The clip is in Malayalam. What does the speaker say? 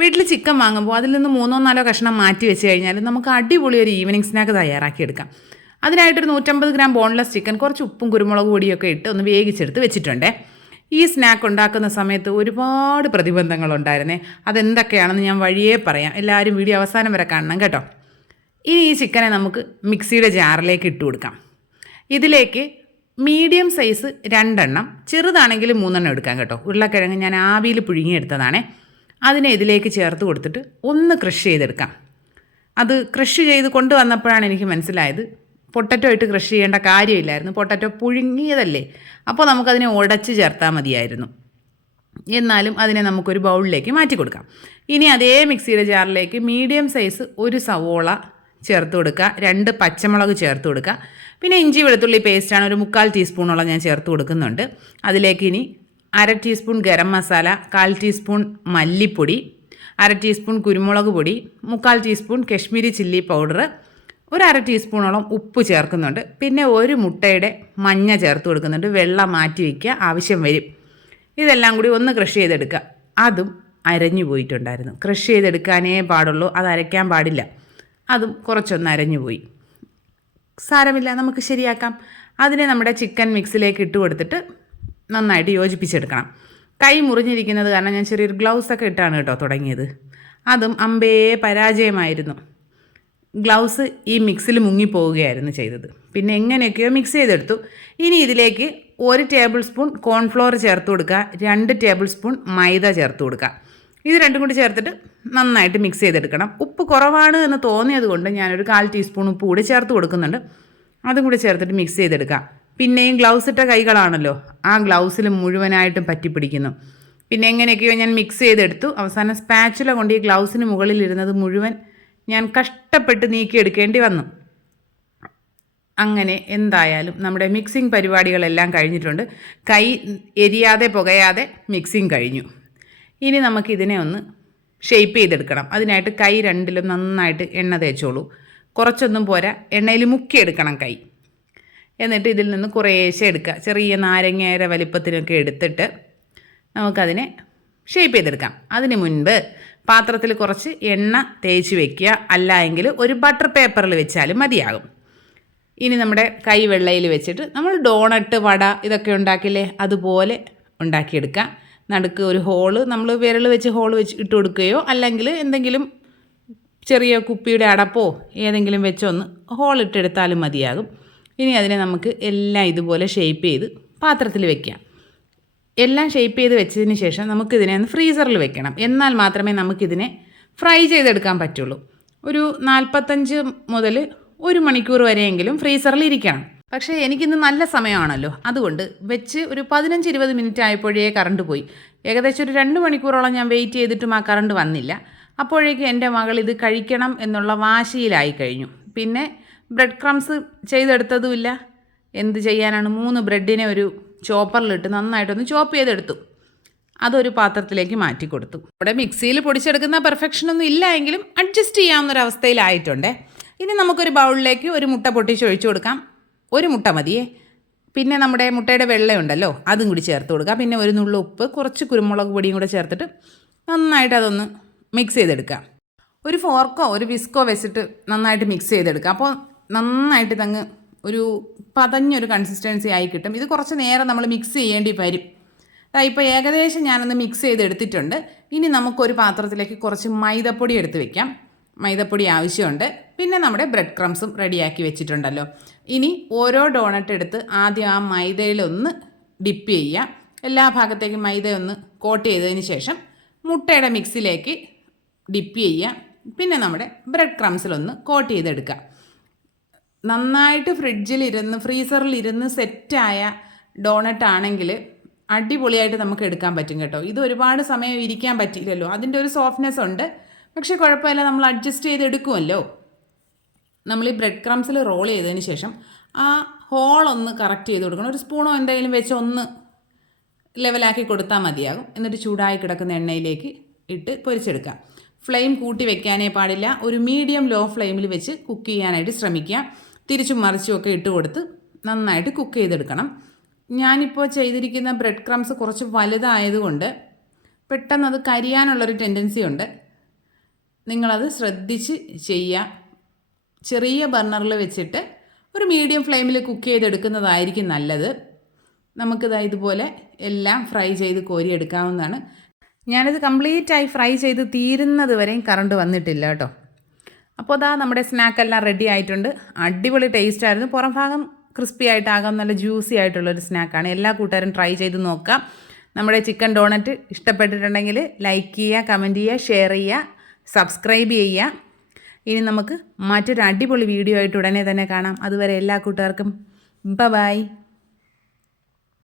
വീട്ടിൽ ചിക്കൻ വാങ്ങുമ്പോൾ അതിൽ നിന്ന് 3-4 കഷ്ണം മാറ്റി വെച്ച് കഴിഞ്ഞാൽ നമുക്ക് അടിപൊളി ഒരു ഈവനിങ് സ്നാക്ക് തയ്യാറാക്കിയെടുക്കാം. അതിനായിട്ടൊരു 150 ഗ്രാം ബോൺലെസ് ചിക്കൻ കുറച്ച് ഉപ്പും കുരുമുളക് പൊടിയൊക്കെ ഇട്ട് ഒന്ന് വേവിച്ചെടുത്ത് വെച്ചിട്ടുണ്ട്. ഈ സ്നാക്ക് ഉണ്ടാക്കുന്ന സമയത്ത് ഒരുപാട് പ്രതിബന്ധങ്ങളുണ്ടായിരുന്നേ. അതെന്തൊക്കെയാണെന്ന് ഞാൻ വഴിയേ പറയാം. എല്ലാവരും വീഡിയോ അവസാനം വരെ കാണണം കേട്ടോ. ഇനി ഈ ചിക്കനെ നമുക്ക് മിക്സിയുടെ ജാറിലേക്ക് ഇട്ട് കൊടുക്കാം. ഇതിലേക്ക് മീഡിയം സൈസ് 2 എണ്ണം, ചെറുതാണെങ്കിൽ 3 എണ്ണം എടുക്കാം കേട്ടോ. ഉരുളക്കിഴങ്ങ് ഞാൻ ആവിയിൽ പുഴുങ്ങിയെടുത്തതാണേ. അതിനെ ഇതിലേക്ക് ചേർത്ത് കൊടുത്തിട്ട് ഒന്ന് ക്രഷ് ചെയ്തെടുക്കാം. അത് ക്രഷ് ചെയ്ത് കൊണ്ടുവന്നപ്പോഴാണ് എനിക്ക് മനസ്സിലായത് പൊട്ടറ്റോ ഇട്ട് ക്രഷ് ചെയ്യേണ്ട കാര്യമില്ലായിരുന്നു. പൊട്ടറ്റോ പുഴുങ്ങിയതല്ലേ, അപ്പോൾ നമുക്കതിനെ ഉടച്ച് ചേർത്താൽ മതിയായിരുന്നു. എന്നാലും അതിനെ നമുക്കൊരു ബൗളിലേക്ക് മാറ്റി കൊടുക്കാം. ഇനി അതേ മിക്സിയുടെ ജാറിലേക്ക് മീഡിയം സൈസ് ഒരു സവോള ചേർത്ത് കൊടുക്കുക, 2 പച്ചമുളക് ചേർത്ത് കൊടുക്കുക, പിന്നെ ഇഞ്ചി വെളുത്തുള്ളി പേസ്റ്റാണ് ഒരു 3/4 ടീസ്പൂണോളം ഞാൻ ചേർത്ത് കൊടുക്കുന്നുണ്ട്. അതിലേക്ക് ഇനി 1/2 ടീസ്പൂൺ ഗരം മസാല, 1/4 ടീസ്പൂൺ മല്ലിപ്പൊടി, 1/2 ടീസ്പൂൺ കുരുമുളക് പൊടി, 3/4 ടീസ്പൂൺ കശ്മീരി ചില്ലി പൗഡർ, 1/2 ടീസ്പൂണോളം ഉപ്പ് ചേർക്കുന്നുണ്ട്. പിന്നെ ഒരു മുട്ടയുടെ മഞ്ഞ ചേർത്ത് കൊടുക്കുന്നുണ്ട്. വെള്ളം മാറ്റി വയ്ക്കുക, ആവശ്യം വരും. ഇതെല്ലാം കൂടി ഒന്ന് ക്രഷ് ചെയ്തെടുക്കുക. അതും അരഞ്ഞു പോയിട്ടുണ്ടായിരുന്നു. ക്രഷ് ചെയ്തെടുക്കാനേ പാടുള്ളൂ, അത് അരയ്ക്കാൻ പാടില്ല. അതും കുറച്ചൊന്ന് അരഞ്ഞു പോയി. സാരമില്ല, നമുക്ക് ശരിയാക്കാം. അതിനെ നമ്മുടെ ചിക്കൻ മിക്സിലേക്ക് ഇട്ട് കൊടുത്തിട്ട് നന്നായിട്ട് യോജിപ്പിച്ചെടുക്കണം. കൈ മുറിഞ്ഞിരിക്കുന്നത് കാരണം ഞാൻ ചെറിയൊരു ഗ്ലൗസൊക്കെ ഇട്ടാണ് കേട്ടോ തുടങ്ങിയത്. അതും അമ്പേ പരാജയമായിരുന്നു. ഗ്ലൗസ് ഈ മിക്സിൽ മുങ്ങിപ്പോവുകയായിരുന്നു ചെയ്തത്. പിന്നെ എങ്ങനെയൊക്കെയോ മിക്സ് ചെയ്തെടുത്തു. ഇനി ഇതിലേക്ക് 1 ടേബിൾ സ്പൂൺ കോൺഫ്ലോർ ചേർത്ത് കൊടുക്കുക, 2 ടേബിൾ സ്പൂൺ മൈദ ചേർത്ത് കൊടുക്കുക. ഇത് രണ്ടും കൂടി ചേർത്തിട്ട് നന്നായിട്ട് മിക്സ് ചെയ്തെടുക്കണം. ഉപ്പ് കുറവാണ് എന്ന് തോന്നിയത് കൊണ്ട് ഞാനൊരു 1/4 ടീസ്പൂൺ ഉപ്പ് കൂടി ചേർത്ത് കൊടുക്കുന്നുണ്ട്. അതും കൂടി ചേർത്തിട്ട് മിക്സ് ചെയ്തെടുക്കുക. പിന്നെയും ഗ്ലൗസ് ഇട്ട കൈകളാണല്ലോ, ആ ഗ്ലൗസിൽ മുഴുവനായിട്ടും പറ്റിപ്പിടിക്കുന്നു. പിന്നെ എങ്ങനെയൊക്കെയോ ഞാൻ മിക്സ് ചെയ്തെടുത്തു. അവസാനം സ്പാച്ചുല കൊണ്ട് ഈ ഗ്ലൗസിന് മുകളിലിരുന്നത് മുഴുവൻ ഞാൻ കഷ്ടപ്പെട്ട് നീക്കിയെടുക്കേണ്ടി വന്നു. അങ്ങനെ എന്തായാലും നമ്മുടെ മിക്സിംഗ് പരിപാടികളെല്ലാം കഴിഞ്ഞിട്ടുണ്ട്. കൈ എരിയാതെ പുകയാതെ മിക്സിങ് കഴിഞ്ഞു. ഇനി നമുക്കിതിനെ ഒന്ന് ഷേപ്പ് ചെയ്തെടുക്കണം. അതിനായിട്ട് കൈ രണ്ടിലും നന്നായിട്ട് എണ്ണ തേച്ചോളൂ. കുറച്ചൊന്നും പോരാ, എണ്ണയിൽ മുക്കിയെടുക്കണം കൈ. എന്നിട്ട് ഇതിൽ നിന്ന് കുറേശ്ശെ എടുക്കുക. ചെറിയ നാരങ്ങയുടെ വലിപ്പത്തിനൊക്കെ എടുത്തിട്ട് നമുക്കതിനെ ഷേപ്പ് ചെയ്തെടുക്കാം. അതിന് മുൻപ് പാത്രത്തിൽ കുറച്ച് എണ്ണ തേച്ച് വയ്ക്കുക, അല്ല എങ്കിൽ ഒരു ബട്ടർ പേപ്പറിൽ വെച്ചാലും മതിയാകും. ഇനി നമ്മുടെ കൈ വെള്ളയിൽ വെച്ചിട്ട് നമ്മൾ ഡോണട്ട്, വട ഇതൊക്കെ ഉണ്ടാക്കില്ലേ, അതുപോലെ ഉണ്ടാക്കിയെടുക്കുക. നടുക്ക് ഒരു ഹോള്, നമ്മൾ വിരൽ വെച്ച് ഹോൾ വെച്ച് ഇട്ട് കൊടുക്കുകയോ അല്ലെങ്കിൽ എന്തെങ്കിലും ചെറിയ കുപ്പിയുടെ അടപ്പോ ഏതെങ്കിലും വെച്ചൊന്ന് ഹോൾ ഇട്ടെടുത്താലും മതിയാകും. ഇനി അതിനെ നമുക്ക് എല്ലാം ഇതുപോലെ ഷേപ്പ് ചെയ്ത് പാത്രത്തിൽ വെക്കാം. എല്ലാം ഷേപ്പ് ചെയ്ത് വെച്ചതിന് ശേഷം നമുക്കിതിനെ ഒന്ന് ഫ്രീസറിൽ വെക്കണം. എന്നാൽ മാത്രമേ നമുക്കിതിനെ ഫ്രൈ ചെയ്തെടുക്കാൻ പറ്റുള്ളൂ. ഒരു 45 മുതൽ 1 മണിക്കൂർ വരെയെങ്കിലും ഫ്രീസറിൽ ഇരിക്കണം. പക്ഷേ എനിക്കിന്ന് നല്ല സമയമാണല്ലോ, അതുകൊണ്ട് വെച്ച് ഒരു 15-20 മിനിറ്റ് ആയപ്പോഴേ കറണ്ട് പോയി. ഏകദേശം ഒരു 2 മണിക്കൂറോളം ഞാൻ വെയിറ്റ് ചെയ്തിട്ടും ആ കറണ്ട് വന്നില്ല. അപ്പോഴേക്കും എൻ്റെ മകൾ ഇത് കഴിക്കണം എന്നുള്ള വാശിയിലായി കഴിഞ്ഞു. പിന്നെ ബ്രെഡ് ക്രംസ് ചെയ്തെടുത്തതുമില്ല. എന്ത് ചെയ്യാനാണ്, 3 ബ്രെഡിനെ ഒരു ചോപ്പറിലിട്ട് നന്നായിട്ടൊന്ന് ചോപ്പ് ചെയ്തെടുത്തു. അതൊരു പാത്രത്തിലേക്ക് മാറ്റി കൊടുത്തു. ഇവിടെ മിക്സിയിൽ പൊടിച്ചെടുക്കുന്ന പെർഫെക്ഷനൊന്നും ഇല്ല എങ്കിലും അഡ്ജസ്റ്റ് ചെയ്യാവുന്നൊരവസ്ഥയിലായിട്ടുണ്ട്. ഇനി നമുക്കൊരു ബൗളിലേക്ക് ഒരു മുട്ട പൊട്ടിച്ചൊഴിച്ചു കൊടുക്കാം. 1 മുട്ട മതിയേ. പിന്നെ നമ്മുടെ മുട്ടയുടെ വെള്ളയുണ്ടല്ലോ, അതും കൂടി ചേർത്ത് കൊടുക്കുക. പിന്നെ ഒരു നുള്ളു ഉപ്പ്, കുറച്ച് കുരുമുളക് പൊടിയും കൂടെ ചേർത്തിട്ട് നന്നായിട്ട് അതൊന്ന് മിക്സ് ചെയ്തെടുക്കുക. ഒരു ഫോർക്കോ ഒരു വിസ്കോ വെച്ചിട്ട് നന്നായിട്ട് മിക്സ് ചെയ്തെടുക്കുക. അപ്പോൾ നന്നായിട്ട് ഇതങ്ങ് ഒരു പതഞ്ഞൊരു കൺസിസ്റ്റൻസി ആയി കിട്ടും. ഇത് കുറച്ച് നേരം നമ്മൾ മിക്സ് ചെയ്യേണ്ടി വരും. ഇപ്പോൾ ഏകദേശം ഞാനൊന്ന് മിക്സ് ചെയ്തെടുത്തിട്ടുണ്ട്. ഇനി നമുക്കൊരു പാത്രത്തിലേക്ക് കുറച്ച് മൈദപ്പൊടി എടുത്ത് വെക്കാം. മൈദപ്പൊടി ആവശ്യമുണ്ട്. പിന്നെ നമ്മുടെ ബ്രെഡ് ക്രംസും റെഡിയാക്കി വെച്ചിട്ടുണ്ടല്ലോ. ഇനി ഓരോ ഡോണറ്റ് എടുത്ത് ആദ്യം ആ മൈദയിലൊന്ന് ഡിപ്പ് ചെയ്യുക. എല്ലാ ഭാഗത്തേക്കും മൈദയൊന്ന് കോട്ട് ചെയ്തതിന് ശേഷം മുട്ടയുടെ മിക്സിലേക്ക് ഡിപ്പ് ചെയ്യുക. പിന്നെ നമ്മുടെ ബ്രെഡ് ക്രംസിലൊന്ന് കോട്ട് ചെയ്തെടുക്കുക. നന്നായിട്ട് ഫ്രീസറിലിരുന്ന് സെറ്റായ ഡോണറ്റ് ആണെങ്കിൽ അടിപൊളിയായിട്ട് നമുക്ക് എടുക്കാൻ പറ്റും കേട്ടോ. ഇത് ഒരുപാട് സമയം ഇരിക്കാൻ പറ്റില്ലല്ലോ, അതിൻ്റെ ഒരു സോഫ്റ്റ്നെസ് ഉണ്ട്. പക്ഷേ കുഴപ്പമില്ല, നമ്മൾ അഡ്ജസ്റ്റ് ചെയ്തെടുക്കുമല്ലോ. നമ്മൾ ഈ ബ്രെഡ് ക്രംസിൽ റോൾ ചെയ്തതിന് ശേഷം ആ ഹോളൊന്ന് കറക്റ്റ് ചെയ്ത് കൊടുക്കണം. ഒരു സ്പൂണോ എന്തെങ്കിലും വെച്ച് ഒന്ന് ലെവലാക്കി കൊടുത്താൽ മതിയാകും. എന്നിട്ട് ചൂടായി കിടക്കുന്ന എണ്ണയിലേക്ക് ഇട്ട് പൊരിച്ചെടുക്കാം. ഫ്ലെയിം കൂട്ടി വെക്കാനേ പാടില്ല. ഒരു മീഡിയം ലോ ഫ്ലെയിമിൽ വെച്ച് കുക്ക് ചെയ്യാനായിട്ട് ശ്രമിക്കുക. തിരിച്ചും മറിച്ചുമൊക്കെ ഇട്ട് കൊടുത്ത് നന്നായിട്ട് കുക്ക് ചെയ്തെടുക്കണം. ഞാനിപ്പോൾ ചെയ്തിരിക്കുന്ന ബ്രെഡ് ക്രംസ് കുറച്ച് വലുതായതുകൊണ്ട് പെട്ടെന്ന് അത് കരിയാനുള്ളൊരു ടെൻഡൻസി ഉണ്ട്. നിങ്ങളത് ശ്രദ്ധിച്ച് ചെയ്യുക. ചെറിയ ബർണറിൽ വെച്ചിട്ട് ഒരു മീഡിയം ഫ്ലെയിമിൽ കുക്ക് ചെയ്തെടുക്കുന്നതായിരിക്കും നല്ലത്. നമുക്കിത് ഇതുപോലെ എല്ലാം ഫ്രൈ ചെയ്ത് കോരിയെടുക്കാവുന്നതാണ്. ഞാനിത് കംപ്ലീറ്റായി ഫ്രൈ ചെയ്ത് തീരുന്നത് വരെയും കറണ്ട് വന്നിട്ടില്ല കേട്ടോ. അപ്പോൾ നമ്മുടെ സ്നാക്കെല്ലാം റെഡി ആയിട്ടുണ്ട്. അടിപൊളി ടേസ്റ്റായിരുന്നു. പുറം ഭാഗം ക്രിസ്പി ആയിട്ടാകാം, നല്ല ജ്യൂസി ആയിട്ടുള്ളൊരു സ്നാക്കാണ്. എല്ലാ കൂട്ടുകാരും ട്രൈ ചെയ്ത് നോക്കാം. നമ്മുടെ ചിക്കൻ ഡോണറ്റ് ഇഷ്ടപ്പെട്ടിട്ടുണ്ടെങ്കിൽ ലൈക്ക് ചെയ്യുക, കമൻറ്റ് ചെയ്യുക, ഷെയർ ചെയ്യുക, സബ്സ്ക്രൈബ് ചെയ്യുക. ഇനി നമുക്ക് മറ്റൊരു അടിപൊളി വീഡിയോ ആയിട്ട് ഉടനെ തന്നെ കാണാം. അതുവരെ എല്ലാ കൂട്ടുകാർക്കും ബൈ.